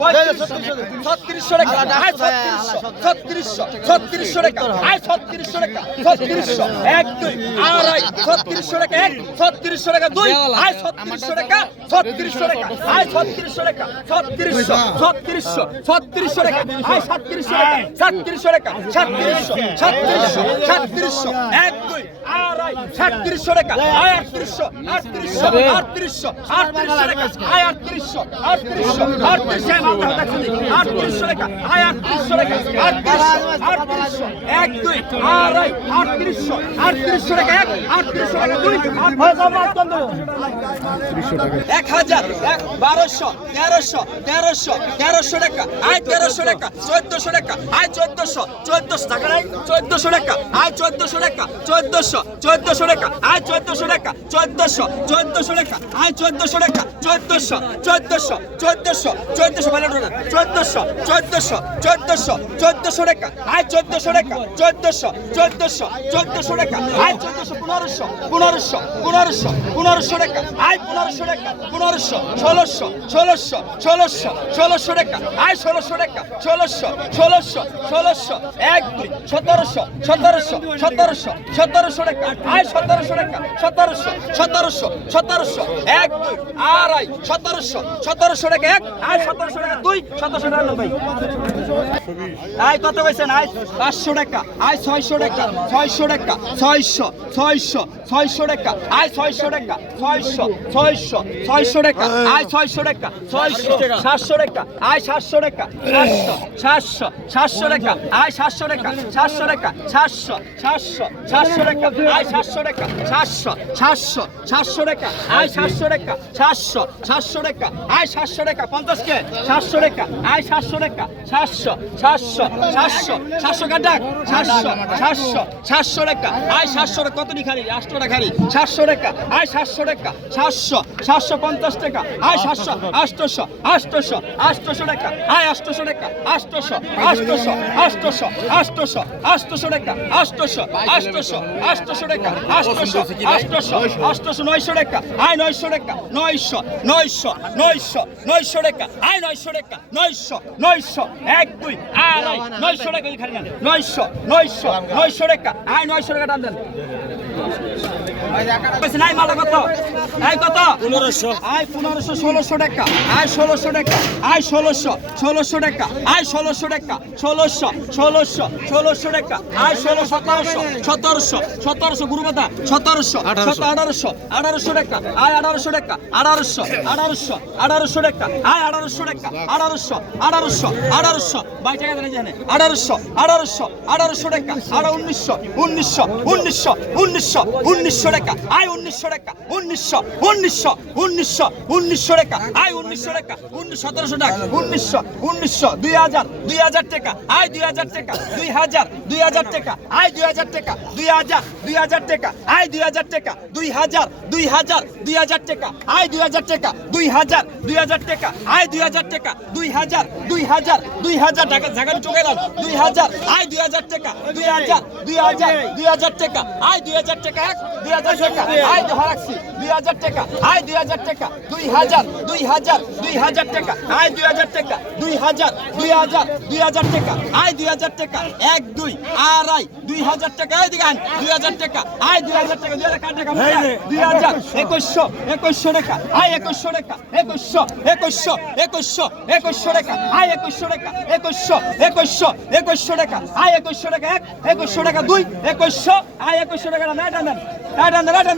পঁয়ত্রিশশো ছত্রিশশো টাকা। আয় ছত্রিশশো ছত্রিশশো টাকা। আয় ছত্রিশশো টাকা ছত্রিশশো। এক দুই আড়াই ছত্রিশশো টাকা এক ছত্রিশশো টাকা দুই। আয় ছত্রিশশো টাকা ছত্রিশশো টাকা। আয় ছত্রিশশো টাকা ছত্রিশশো ছত্রিশশো ছত্রিশশো টাকা। আয় সাতত্রিশশো টাকা সাতত্রিশশো টাকা সাতত্রিশশো সাতত্রিশশো সাতত্রিশশো এক দুই আড়াই সাতত্রিশশো টাকা। আয় আটত্রিশশো আটত্রিশশো আটত্রিশশো আটত্রিশশো টাকা। আয় আটত্রিশশো আটত্রিশশো আটত্রিশশো। 先忙等会再处 আটত্রিশশো টাকা আয় আটত্রিশশো টাকা আটত্রিশশো আটত্রিশশো, এক, দুই আড়াই আটত্রিশশো আটত্রিশশো টাকা এক, আটত্রিশশো এক হাজার বারোশো, তেরোশো তেরোশো তেরোশো টাকা আয় তেরোশো টাকা চোদ্দশো টাকা আয় চোদ্দশো চোদ্দশো, টাকা নাই, চোদ্দশো টাকা আয় চোদ্দশো টাকা চোদ্দশো চোদ্দশো টাকা আয় চোদ্দশো টাকা চোদ্দশো চোদ্দশো টাকা আয় চোদ্দশো টাকা চোদ্দশো চোদ্দশো চোদ্দশো চোদ্দশো ভালো না, চোদ্দশো চোদ্দশো চোদ্দশো চোদ্দশো টাকা আয় চোদ্দশো টাকা চোদ্দশো চোদ্দশো চোদ্দশো টাকা আয় চোদ্দশো, পনেরোশো পনেরোশো পনেরোশো পনেরোশো টাকা আয় পনেরোশো টাকা পনেরোশো, ষোলোশো ষোলোশো ষোলোশো ষোলোশো টাকা আয় ষোলোশো টাকা ষোলোশো ষোলোশো ষোলোশো, এক, দুই, সতেরোশো সতেরোশো সতেরোশো সতেরোশো টাকা আয় সতেরোশো টাকা সতেরোশো সতেরোশো সতেরোশো, এক, দুই, আড়াই, সতেরোশো সতেরোশো টাকা এক আয় সতেরোশো টাকা দুই, সতেরোশো আয় কত কইছেন? আয় পাঁচশো টাকা। আয় ছয়শো টাকা ছয়শো টাকা, ছয়শো ছয়শো ছয়শো টাকা। আয় ছয়শো টাকা, ছয়শো ছয়শো ছয়শো টাকা। আয় ছয়শো টাকা, ছয়শো, সাতশো টাকা। আয় সাতশো টাকা, সাতশো সাতশো সাতশো টাকা। আয় সাতশো টাকা সাতশো টাকা, সাতশো সাতশো সাতশো টাকা। আয় সাতশো টাকা, সাতশো সাতশো সাতশো টাকা। আয় পঞ্চাশ কে? সাতশো টাকা। আয় সাতশো টাকা সাতশো সাতশো সাতশো সাতশো কাটা সাতশো সাতশো সাতশো টাকা আয় সাতশো টাকা কত খালি আটশো টাকা খালি সাতশো টাকা আয় সাতশো টাকা সাতশো সাতশো পঞ্চাশ টাকা। আয় সাতশো, আটশোশো আটশোশো আটশোশো টাকা আয় আটশোশো টাকা আটশোশো আটশোশো আটশোশো আটশোশো আটশোশো টাকা আটশোশো আটশোশো আটশোশো টাকা আটশোশো আটশোশো আটশোশো নয়শো টাকা আয় নয়শো টাকা নয়শো নয়শো নয়শো নয়শো টাকা আয় নয়শো টাকা নয়শো নয়শো নয়শো টাকা খালি না নয়শো নয়শো নয়শো টাকা আয় নয়শো টাকা টান দেন। নাই মালটা কত? আয় কত? পনেরোশো। আয় পনেরোশো ষোলোশো টাকা। আয় ষোলোশো টাকা। আয় ষোলোশো ষোলোশো টাকা। আয় ষোলোশো টাকা। ষোলোশো ষোলোশো ষোলোশো টাকা। আয় ষোলো সতেরোশো সতেরোশো সতেরোশো গুরুবাদা সতেরোশো আঠারোশো। আঠারোশো টাকা। আয় আঠারোশো টাকা আঠারোশো আঠারোশো আঠারোশো টাকা। আয় আঠারোশো টাকা আঠারোশো আঠারোশো আঠারোশো। বাই টাকা দেন জানে আঠারোশো আঠারোশো আঠারোশো টাকা। আড়া উনিশশো উনিশশো উনিশশো উনিশশো উনিশশো টাকা আয় উনিশশো টাকা উনিশশো উনিশশো উনিশশো উনিশশো টাকা আয় উনিশশো টাকা উনিশ সতেরোশো টাকা উনিশশো উনিশশো দুই হাজার দুই হাজার টাকা আয় দুই হাজার টাকা দুই হাজার দুই হাজার টাকা আয় দুই হাজার টাকা দুই হাজার দুই হাজার টাকা আয় দুই হাজার টাকা দুই হাজার দুই হাজার দুই হাজার টাকা আয় দুই হাজার টাকা দুই হাজার দুই হাজার টাকা আয় দুই হাজার টাকা দুই হাজার দুই হাজার দুই হাজার টাকা জায়গাটা চোখে দুই হাজার আয় দুই হাজার টাকা দুই হাজার দুই হাজার দুই হাজার টাকা আয় দুই হাজার টাকা এক দুই হাজার টাকা আয় হারাচ্ছি দুই হাজার টাকা আয় দুই হাজার টাকা দুই হাজার দুই হাজার দুই হাজার টাকা আয় দুই হাজার টাকা দুই হাজার দুই হাজার দুই হাজার টাকা আয় দুই হাজার টাকা এক দুই আড়াই দুই হাজার টাকা আয় দিগান দুই হাজার টাকা আয় দুই হাজার টাকা দুই হাজার টাকা দুই হাজার একুশশো একুশশো টাকা আয় একুশশো টাকা একুশশো একুশশো একুশশো একুশশো টাকা আয় একুশশো টাকা একুশশো একুশশো একুশশো টাকা আয় একুশশো টাকা এক একুশশো টাকা দুই একুশশো আয় একুশশো টাকা না টান না টান না টান